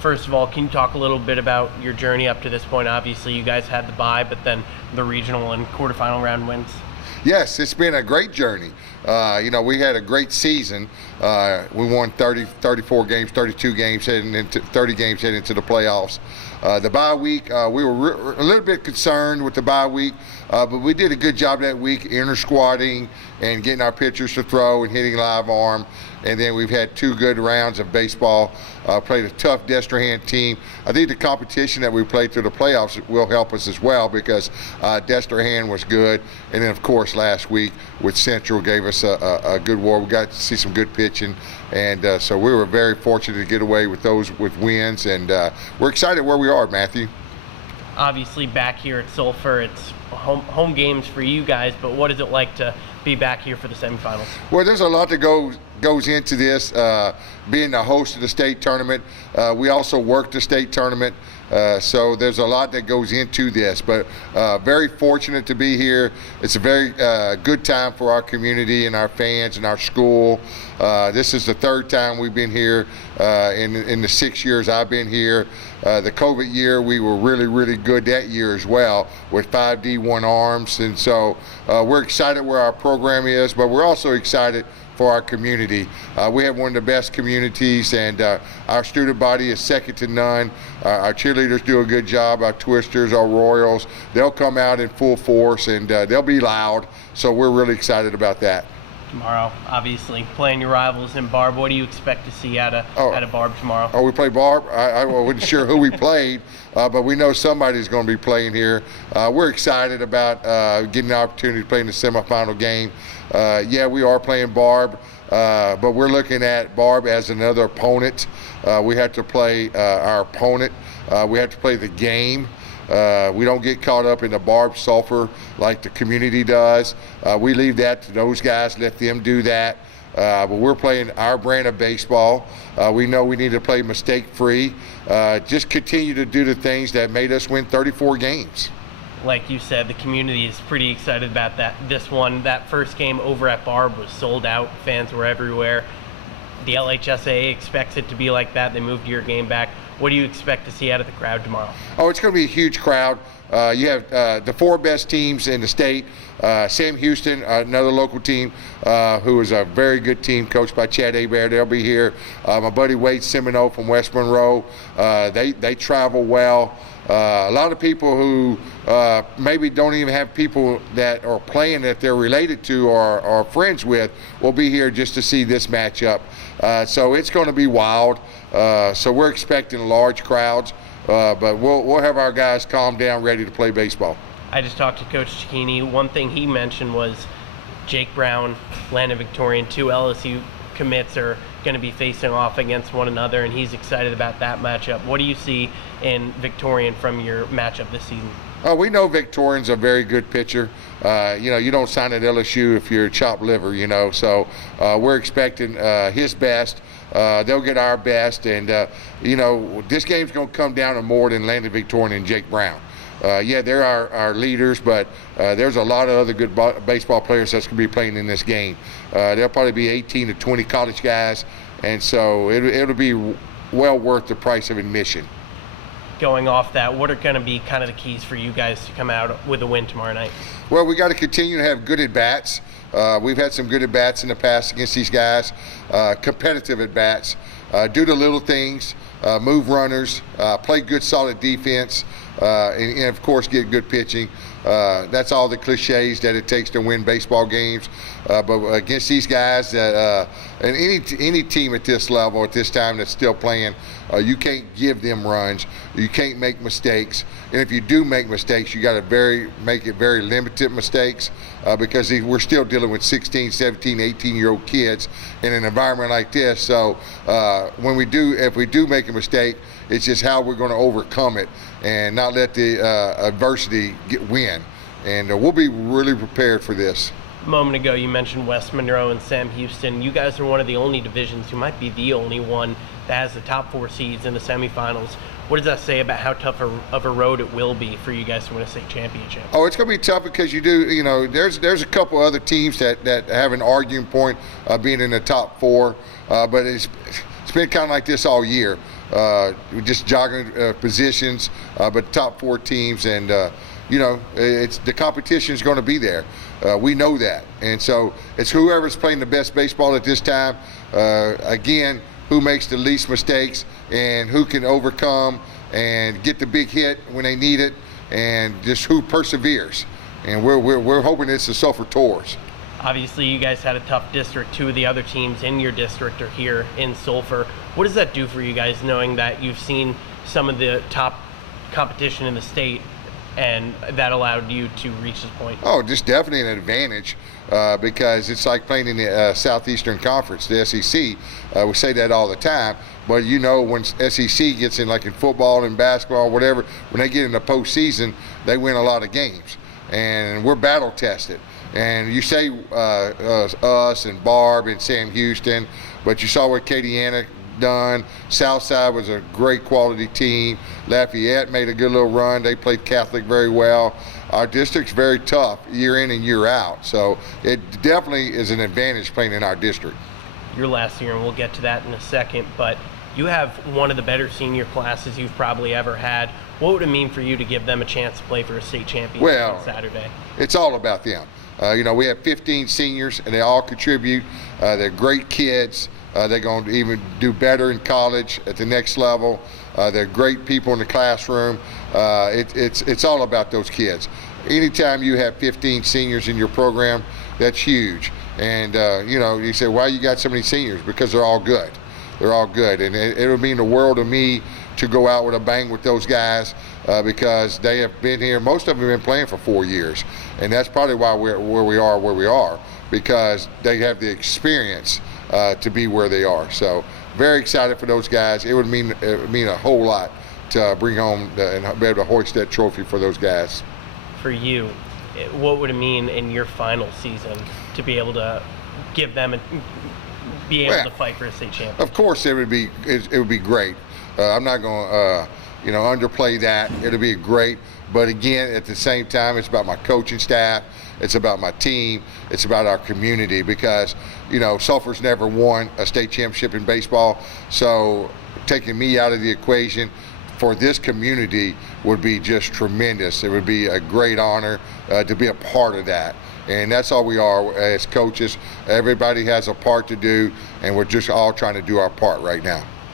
First of all, can you talk a little bit about your journey up to this point? Obviously, you guys had the bye, but then the regional and quarterfinal round wins. Yes, it's been a great journey. We had a great season. We won 34 games, 32 games, heading into 30 games heading into the playoffs. The bye week, we were a little bit concerned with the bye week, but we did a good job that week inter-squatting and getting our pitchers to throw and hitting live arm. And then we've had 2 good rounds of baseball. Played a tough Destrehan team. I think the competition that we played through the playoffs will help us as well, because Destrehan was good. And then, of course, last week with Central gave us a good war. We got to see some good pitching. And so we were very fortunate to get away with those with wins. And we're excited where we are, Matthew. Obviously, back here at Sulphur, it's home games for you guys, but what is it like to be back here for the semifinals? Well, there's a lot that goes into this, being the host of the state tournament. We also work the state tournament, so there's a lot that goes into this, but very fortunate to be here. It's a very good time for our community and our fans and our school. This is the 3rd time we've been here in the 6 years I've been here. The COVID year, we were really good that year as well with 5D1 arms, and so we're excited where our program is, but we're also excited for our community. We have one of the best communities, and our student body is second to none. Our cheerleaders do a good job, our twisters, our Royals. They'll come out in full force, and they'll be loud, so we're really excited about that. Tomorrow, obviously, playing your rivals in Barbe. What do you expect to see out of Barbe tomorrow? Oh, we play Barbe? I wasn't sure who we played, but we know somebody's going to be playing here. We're excited about getting the opportunity to play in the semifinal game. Yeah, we are playing Barbe, but we're looking at Barbe as another opponent. We have to play our opponent. We have to play the game. We don't get caught up in the Barbe Sulphur like the community does. We leave that to those guys, let them do that. But we're playing our brand of baseball. We know we need to play mistake-free. Just continue to do the things that made us win 34 games. Like you said, the community is pretty excited about that first game over at Barbe was sold out. Fans were everywhere. The LHSAA expects it to be like that. They moved your game back. What do you expect to see out of the crowd tomorrow? Oh, it's going to be a huge crowd. You have the 4 best teams in the state. Sam Houston, another local team, who is a very good team, coached by Chad Hebert. They'll be here. My buddy Wade Semino from West Monroe. They travel well. A lot of people who maybe don't even have people that are playing that they're related to or are friends with will be here just to see this matchup. So it's going to be wild. So we're expecting large crowds, but we'll have our guys calm down, ready to play baseball. I just talked to Coach Cicchini. One thing he mentioned was Jake Brown, Landon Victorian, 2 LSU commits are going to be facing off against one another, and he's excited about that matchup. What do you see in Victorian from your matchup this season? We know Victorian's a very good pitcher. You don't sign at LSU if you're chopped liver, so we're expecting his best. They'll get our best, and this game's going to come down to more than Landon Victorian and Jake Brown. Yeah, they're our leaders, but there's a lot of other good baseball players that's going to be playing in this game. There'll probably be 18 to 20 college guys, and so it'll be well worth the price of admission. Going off that, what are going to be kind of the keys for you guys to come out with a win tomorrow night? Well, we got to continue to have good at-bats. We've had some good at-bats in the past against these guys, competitive at-bats. Do the little things, move runners, play good solid defense, and of course get good pitching. That's all the cliches that it takes to win baseball games. But against these guys, and any team at this level, at this time that's still playing, you can't give them runs. You can't make mistakes. And if you do make mistakes, you got to make it very limited mistakes, because we're still dealing with 16, 17, 18-year-old kids in an environment like this. So if we do make a mistake, it's just how we're going to overcome it and not let the adversity win. And we'll be really prepared for this. A moment ago, you mentioned West Monroe and Sam Houston. You guys are one of the only divisions, you might be the only one, that has the top 4 seeds in the semifinals. What does that say about how tough of a road it will be for you guys to win a state championship? Oh, it's going to be tough because there's a couple other teams that have an arguing point being in the top 4, but it's been kind of like this all year. just jogging positions, but top 4 teams, and it's the competition is going to be there. We know that, and so it's whoever's playing the best baseball at this time. Again, who makes the least mistakes and who can overcome and get the big hit when they need it, and just who perseveres. And we're hoping it's the Sulphur Tors. Obviously, you guys had a tough district. 2 of the other teams in your district are here in Sulphur. What does that do for you guys, knowing that you've seen some of the top competition in the state, and that allowed you to reach this point? Oh, just definitely an advantage, because it's like playing in the Southeastern Conference, the SEC. We say that all the time, but when SEC gets in, like in football and basketball, whatever, when they get in the postseason, they win a lot of games, and we're battle tested. And you say us and Barbe and Sam Houston, but you saw what Acadiana done. Southside was a great quality team. Lafayette made a good little run. They played Catholic very well. Our district's very tough year in and year out, so it definitely is an advantage playing in our district. Your last year, and we'll get to that in a second, but you have one of the better senior classes you've probably ever had. What would it mean for you to give them a chance to play for a state championship on Saturday? It's all about them. We have 15 seniors, and they all contribute. They're great kids. They're going to even do better in college at the next level. They're great people in the classroom. It's all about those kids. Anytime you have 15 seniors in your program, that's huge. And you say, why you got so many seniors? Because they're all good. They're all good, and it would mean the world to me to go out with a bang with those guys, because they have been here. Most of them have been playing for 4 years, and that's probably why we're where we are, because they have the experience to be where they are. So very excited for those guys. It would mean a whole lot to bring home and be able to hoist that trophy for those guys. For you, what would it mean in your final season to be able to give them be able to fight for a state championship? Of course, it would be great. I'm not going to underplay that. It'll be great. But again, at the same time, it's about my coaching staff. It's about my team. It's about our community, because Sulphur's never won a state championship in baseball. So taking me out of the equation for this community would be just tremendous. It would be a great honor to be a part of that. And that's all we are as coaches. Everybody has a part to do, and we're just all trying to do our part right now.